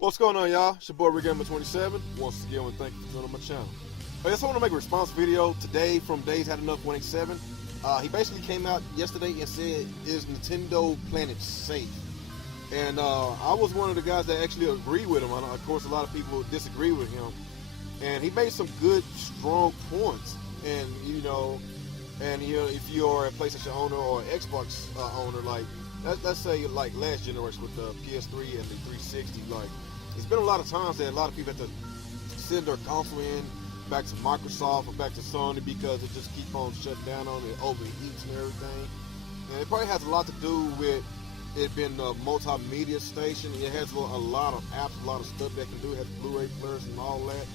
What's going on, y'all? It's your boy Daveshadenuff187. Once again, I want to thank you for joining my channel. I just want to make a response video today from Daveshadenuff187. He basically came out yesterday and said, "Is Nintendo Planet safe?" And I was one of the guys that actually agreed with him. Of course, a lot of people disagree with him. And he made some good, strong points. And if you're a PlayStation owner or an Xbox owner, like let's say like last generation with the PS3 and the 360, like it's been a lot of times that a lot of people have to send their console in back to Microsoft or back to Sony because it just keeps on shutting down on it, overheats and everything. And it probably has a lot to do with it being a multimedia station. It has a lot of apps, a lot of stuff that can do. It has Blu-ray players and all that.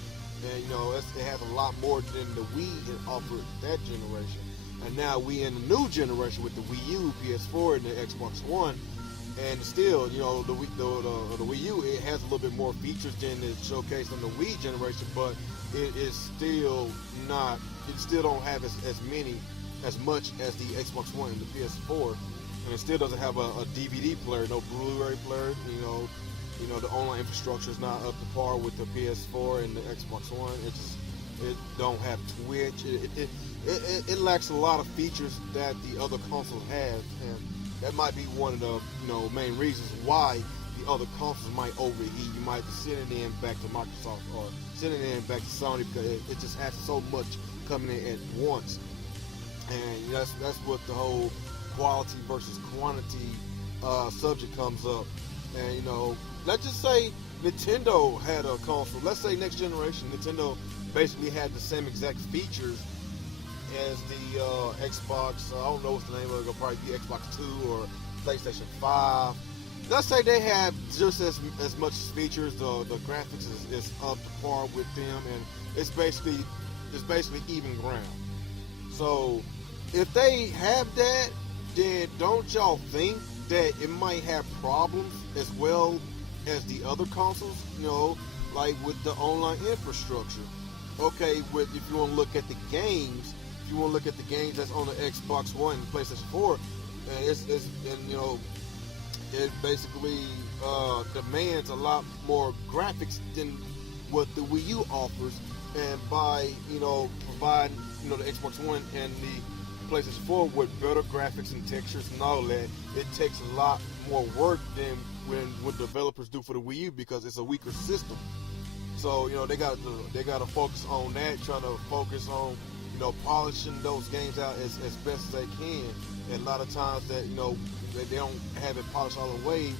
And it has a lot more than the Wii it offered that generation. And now we in the new generation with the Wii U, PS4, and the Xbox One. And still, the Wii U, it has a little bit more features than it showcased on the Wii generation, but it is still not. It still don't have as much as the Xbox One and the PS4, and it still doesn't have a DVD player, no Blu-ray player. The online infrastructure is not up to par with the PS4 and the Xbox One. It don't have Twitch. It lacks a lot of features that the other consoles have, and that might be one of the main reasons why the other consoles might overheat. You might be sending in back to Microsoft or sending in back to Sony because it just has so much coming in at once. And that's what the whole quality versus quantity subject comes up. And let's just say Nintendo had a console. Let's say next generation, Nintendo basically had the same exact features as the Xbox. I don't know what's the name of it. It'll probably be Xbox 2 or PlayStation 5. Let's say they have just as much features. The graphics is up to par with them, and it's basically even ground. So if they have that, then don't y'all think that it might have problems as well as the other consoles? Like with the online infrastructure. Okay, if you want to look at the games. If you want to look at the games that's on the Xbox One and PlayStation 4, it basically demands a lot more graphics than what the Wii U offers. And by providing the Xbox One and the PlayStation 4 with better graphics and textures and all that, it takes a lot more work than what developers do for the Wii U because it's a weaker system. So they got to focus on that, trying to focus on polishing those games out as best as they can. And a lot of times that they don't have it polished all the way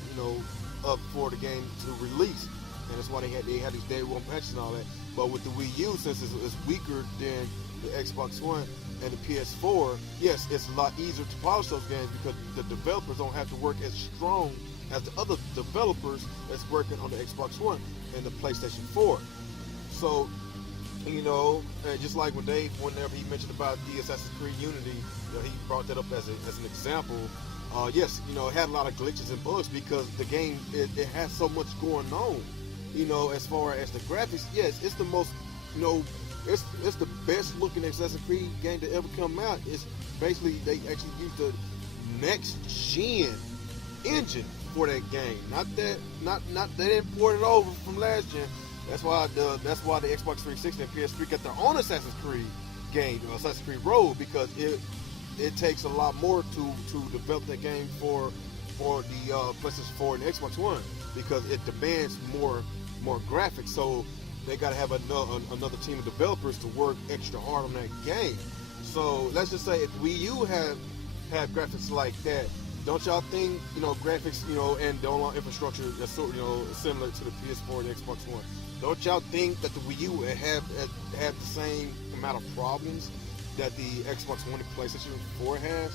up for the game to release, and that's why they had these day one patches and all that. But with the Wii U, since it's weaker than the Xbox One and the PS4, yes, it's a lot easier to polish those games because the developers don't have to work as strong as the other developers that's working on the Xbox One and the PlayStation 4. So just like whenever he mentioned about the Assassin's Creed Unity, he brought that up as an example. Yes, it had a lot of glitches and bugs because the game it has so much going on. As far as the graphics, yes, it's the most it's the best looking Assassin's Creed game to ever come out. It's basically they actually used the next gen engine for that game. Not they didn't port it over from last gen. That's why the Xbox 360 and PS3 got their own Assassin's Creed game, Assassin's Creed Road, because it takes a lot more to develop that game for the PlayStation 4 and Xbox One because it demands more graphics. So they got to have another team of developers to work extra hard on that game. So let's just say if Wii U have graphics like that, don't y'all think graphics and the online infrastructure is similar to the PS4 and Xbox One? Don't y'all think that the Wii U would have the same amount of problems that the Xbox One and PlayStation 4 has?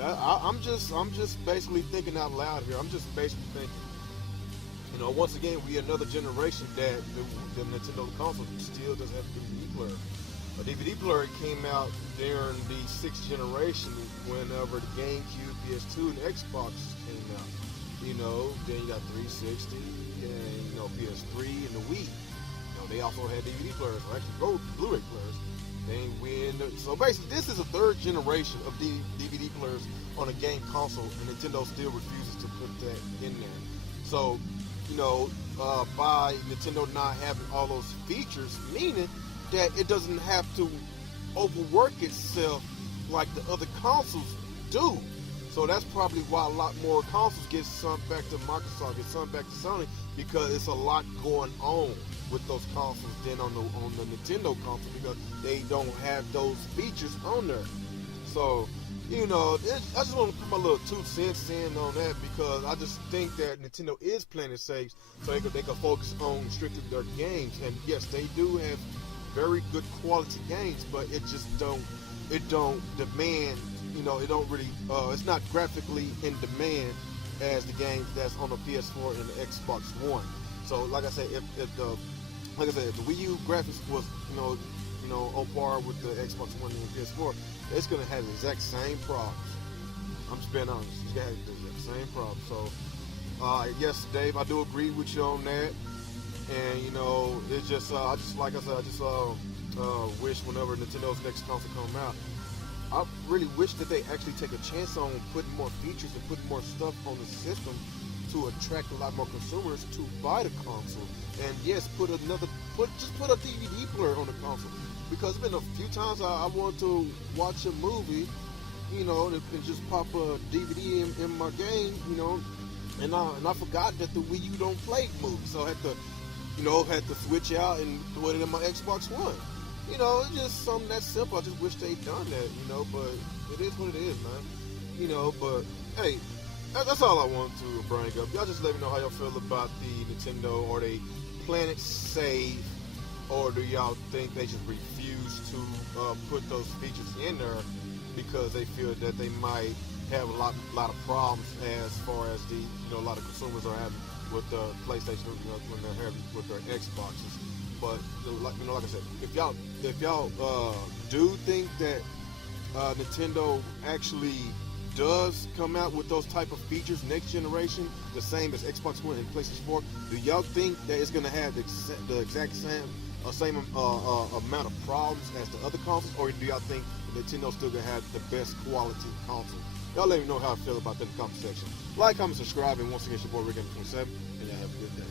I'm just basically thinking out loud here. I'm just basically thinking, once again, we another generation that the Nintendo console still doesn't have a DVD player. A DVD player came out during the 6th generation whenever the GameCube, PS2, and Xbox came out. Then you got 360 and PS3 and the Wii. They also had DVD players, or actually Blu-ray players. So basically, this is a third generation of DVD players on a game console, and Nintendo still refuses to put that in there. So by Nintendo not having all those features, meaning that it doesn't have to overwork itself like the other consoles do. So that's probably why a lot more consoles get some back to Microsoft, get some back to Sony, because it's a lot going on with those consoles than on the Nintendo console, because they don't have those features on there. So, I just want to put my little 2 cents in on that, because I just think that Nintendo is playing it safe, so they can focus on strictly their games. And yes, they do have very good quality games, but it don't demand, it don't really, it's not graphically in demand as the games that's on the PS4 and the Xbox One. So like I said, if the Wii U graphics was, on par with the Xbox One and the PS4, it's gonna have the exact same problems. I'm just being honest. It's gonna have the exact same problem. So, yes, Dave, I do agree with you on that. And it's just, I just wish whenever Nintendo's next console come out, I really wish that they actually take a chance on putting more features and putting more stuff on the system to attract a lot more consumers to buy the console. And yes, put a DVD player on the console, because it's been a few times I want to watch a movie, and just pop a DVD in my game, and I forgot that the Wii U don't play movies, so I had to switch out and throw it in my Xbox One. It's just something that simple. I just wish they'd done that, but it is what it is, man. But hey, that's all I want to bring up. Y'all just let me know how y'all feel about the Nintendo. Are they playing it safe, or do y'all think they just refuse to put those features in there because they feel that they might have a lot of problems as far as a lot of consumers are having with the PlayStation, when they're having with their Xboxes. But like I said, if y'all do think that Nintendo actually does come out with those type of features next generation, the same as Xbox One and PlayStation 4, do y'all think that it's gonna have the exact same amount of problems as the other consoles, or do y'all think Nintendo's still gonna have the best quality console? Y'all let me know how I feel about that in the comment section. Like, comment, subscribe, and once again, it's your boy Rick 187, and y'all have a good day.